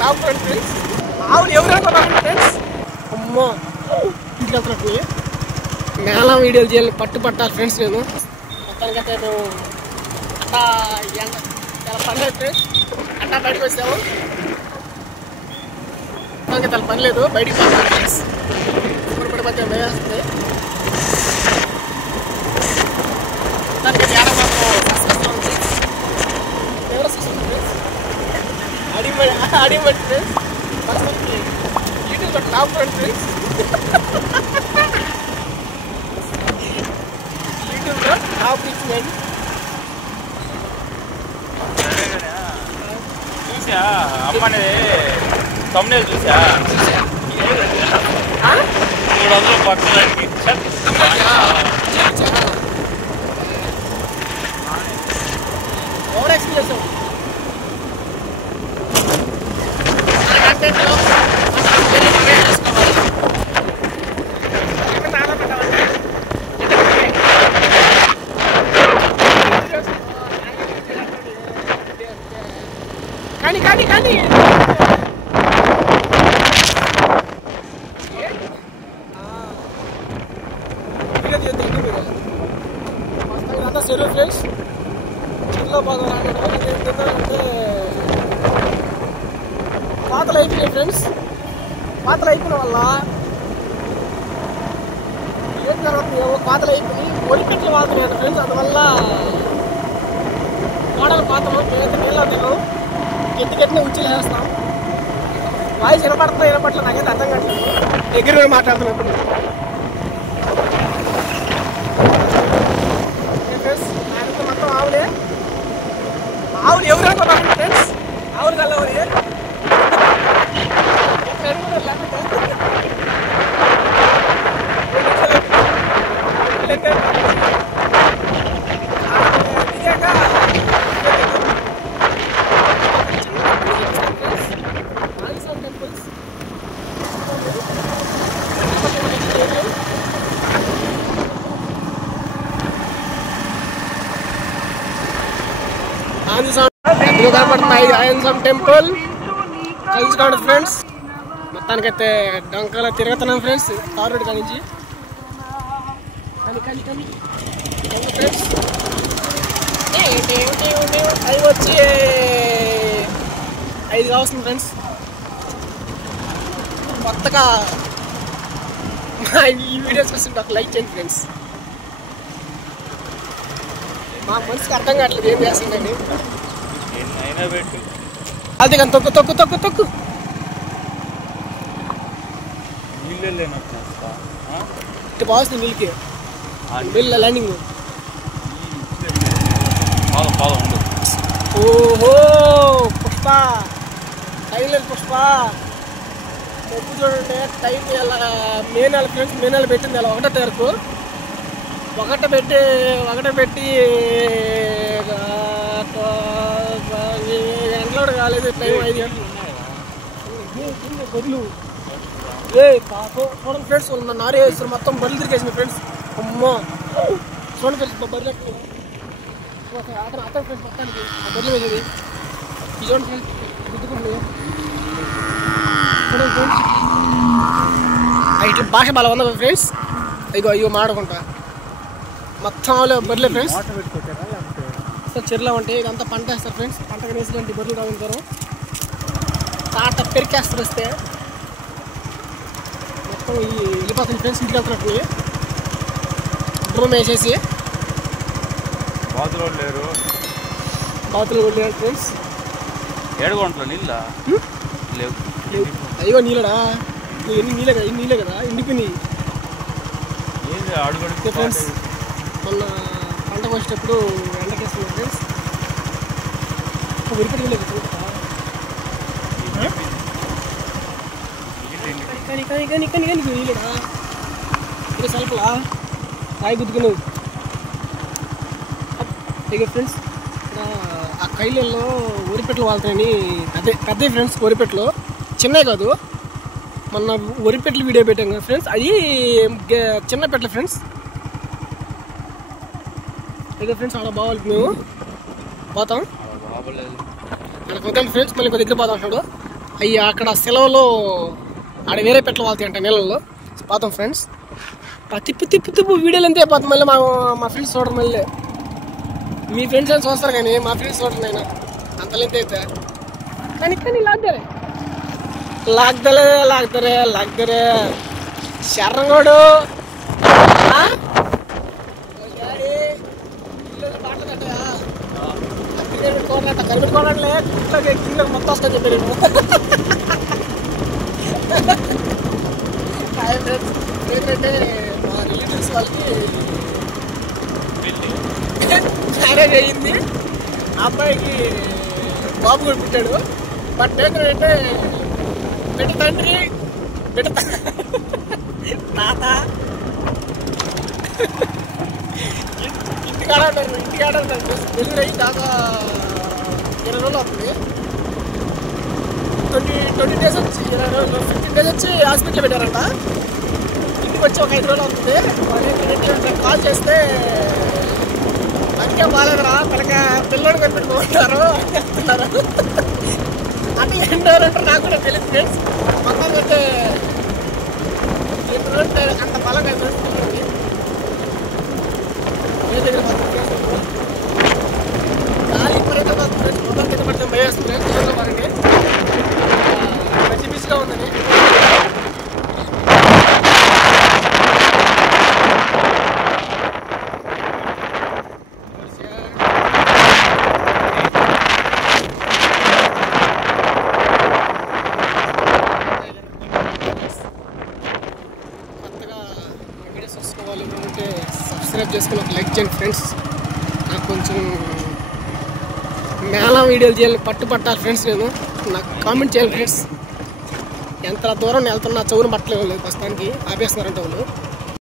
Top friends. ఆవులు ఎవరైనా friends. అమ్మో ఇంటికి వెళ్తున్నట్టు మేళ వీడియోలు చేయాలి, పట్టాలి ఫ్రెండ్స్. నేను మొత్తానికైతే మేము అట్టా ఎండ చాలా పని లేదు ఫ్రెండ్స్. అట్టా బయటకు వచ్చాము. మొత్తానికి చాలా పని లేదు, బయటికి పోతాం ఫ్రెండ్స్. ఇప్పుడు మధ్య వేస్తుంది. మొత్తానికి ఏడ మాత్రం సక్సెస్లో ఉంది. ఎవరో సక్సెస్ ఫ్రెండ్స్. అడిగి ఫ్రెండ్స్. ప్రస్తుతానికి యూట్యూబ్లో టాప్ ఫ్రెండ్స్. యూట్యూబ్లో టాప్ ఇచ్చిందండి. చూసా అమ్మని తమ్ముడే చూసా 300 పక్కలకి ఓవర్ యాక్షన్ చేసాం. కానీ అంతా సరే ఫ్రెండ్స్. ఇంట్లో బాగా అంటే పాతలు అయిపోయినాయి ఫ్రెండ్స్. పాతలు అయిపోయిన వల్ల ఏం జరుగుతుంది, పాతలు అయిపోయి ఒడిపెట్లు వాడుతున్నాయి ఫ్రెండ్స్. అందువల్ల కోడలు పాతలు నీళ్ళు తిన్నాం, గట్టిగా ఉచ్చులు వేస్తాం. వాయిస్ వినపట్ల నాకైతే అర్థం కావట్లేదు. దగ్గర మాట్లాడుతున్నప్పుడు మొత్తం ఆవులే. ఆవులు ఎవరైనా ఫ్రెండ్స్. ఆవులు కలవరి కనపడుతుంది టెంపుల్ కలుసుకోండి ఫ్రెండ్స్. మొత్తానికైతే డొంకలో తిరుగుతున్నాం ఫ్రెండ్స్. తార్ రోడ్ కానించి ఫ్రెండ్స్. అవి వచ్చి 5 కావస్తుంది ఫ్రెండ్స్. కొత్తగా ఈ వీడియోస్ వస్తుంటే ఒక లైక్ చేయండి ఫ్రెండ్స్. మా మనసుకి అర్థం కావట్లేదు ఏం చేస్తుందండి. అది కానీ తొక్కు బాగుంది. మిల్కి మిల్ ల్యాండింగ్. ఓహో పుష్ప టైలర్ పుష్ప ఎప్పుడు చూడండి. టైం ఎలా మే నెల ఫ్రెండ్స్. మే నెల పెట్టింది అలా 1వ తారీఖు. ఒకట పెట్టి గంటలు కాలేదు. టైం 5 గంటలు బదులు చూడండి ఫ్రెండ్స్. నారే వేస్తారు మొత్తం బర్రెలు తిరిగేసింది ఫ్రెండ్స్. అమ్మో చూడండి ఫ్రెండ్స్ బర్రెలు అతను ఫ్రెండ్స్ మొత్తానికి బర్రెలు వేసేది చూడండి ఫ్రెండ్స్. గుద్దుకుంది చూడండి ఫ్రెండ్స్. ఇట్లా భాష బాగా ఉంది ఫ్రెండ్స్. ఇగో మాడుకుంటా మొత్తం బర్రెలే ఫ్రెండ్స్. చెరువులో ఉంటాయి. ఇదంతా పంట వేస్తారు ఫ్రెండ్స్. పంట వేసినటువంటి బర్రెలు కావుతారు. తాట పెరికేస్తారు వస్తే మొత్తం వెళ్ళిపోతుంది ఫ్రెండ్స్. ఇంటికి వెళ్తున్నట్టు డ్రోమ్ వేసేసి బాతులు లేరు ఫ్రెండ్స్. 7 గంటల నీళ్ళ లేవు. అయ్యో నీళ్ళడా నీళ్ళే కదా ఎండిపోయినాయి ఫ్రెండ్స్. మొన్న పంట వచ్చేటప్పుడు ఎండకేస్తున్నాం ఫ్రెండ్స్. విరిపడి లేదు కానీ నీళ్ళడా ఇక సల్పలా కాయ గుద్దుకున్నావు. ఇక ఫ్రెండ్స్ ఇక్కడ ఆ కైలల్లో వరిపెట్లు వాళ్తాయని పెద్ద ఫ్రెండ్స్. వరిపెట్లు చిన్నవి కాదు. మొన్న వరిపెట్లు వీడియో పెట్టాం కదా ఫ్రెండ్స్. అవి చిన్న పెట్టలు ఫ్రెండ్స్. ఇక ఫ్రెండ్స్ అలా బావాలి మేము పోతాం. అక్కడ పోతాం ఫ్రెండ్స్. మళ్ళీ ఇంకో దగ్గర పోతాం. అన్నాడు అవి అక్కడ సెలవులో ఆడ వేరే పెట్టలు వాళ్తాయి అంట నీళ్ళల్లో. పోతాం ఫ్రెండ్స్. తిప్పు వీడియోలు అంతే పోతాం. మళ్ళీ మా ఫ్రెండ్స్ చూడరు. మళ్ళీ మీ ఫ్రెండ్స్ అని చూస్తారు కానీ మా ఫ్రెండ్స్ చూడరు. నేను అంత లెంత్ అయితే కానీ లాగ్దరే శరణోడు కనిపెట్టుకోవట్లే కింద మొత్తం వస్తా చెప్పారు. ఏంటంటే మా రిలేటివ్స్ వాళ్ళకి మ్యారేజ్ అయ్యింది. ఆ అబ్బాయికి బాబు కూడా పుట్టాడు. బట్ ఏంటంటే బిడ్డ తండ్రి తాత ఇంటికాడ డెలివరీ అయ్యి దాకా 20 రోజులు అవుతుంది. 20 డేస్ వచ్చి 20 రోజులు 15 డేస్ వచ్చి హాస్పిటల్ పెట్టారంట. ఇంటికి వచ్చి ఒక 5 రోజులు అవుతుంది. వాళ్ళు కాల్ చేస్తే అందుకే బాగాలేదురా పిల్లడు కనిపెట్టుకుంటారు చెప్తున్నారు. అంటే ఏంటంటే నాకు కూడా తెలియదు ఫ్రెండ్స్. మొత్తం అంటే అంత బలం కనిపెట్టుకుంటుంది. ఏ దగ్గర గాలి పరంగా మొత్తం తినబడితే భయం వేస్తుంది. చూడండి మనకి బిజీగా ఉందని. కొత్తగా వీడియోస్ వస్తున్న వాళ్ళు ఏమంటే సబ్స్క్రైబ్ చేసుకుని ఒక లైక్ చేయండి ఫ్రెండ్స్. నాకు కొంచెం మేళం వీడియోలు చేయాలి పట్టాలి ఫ్రెండ్స్. నేను నాకు కామెంట్ చేయాలి ఫ్రెండ్స్. ఎంత దూరం వెళ్తున్నా చెవులు పట్టలేదు ప్రస్తుతానికి ఆపేస్తున్నారంటే వాళ్ళు.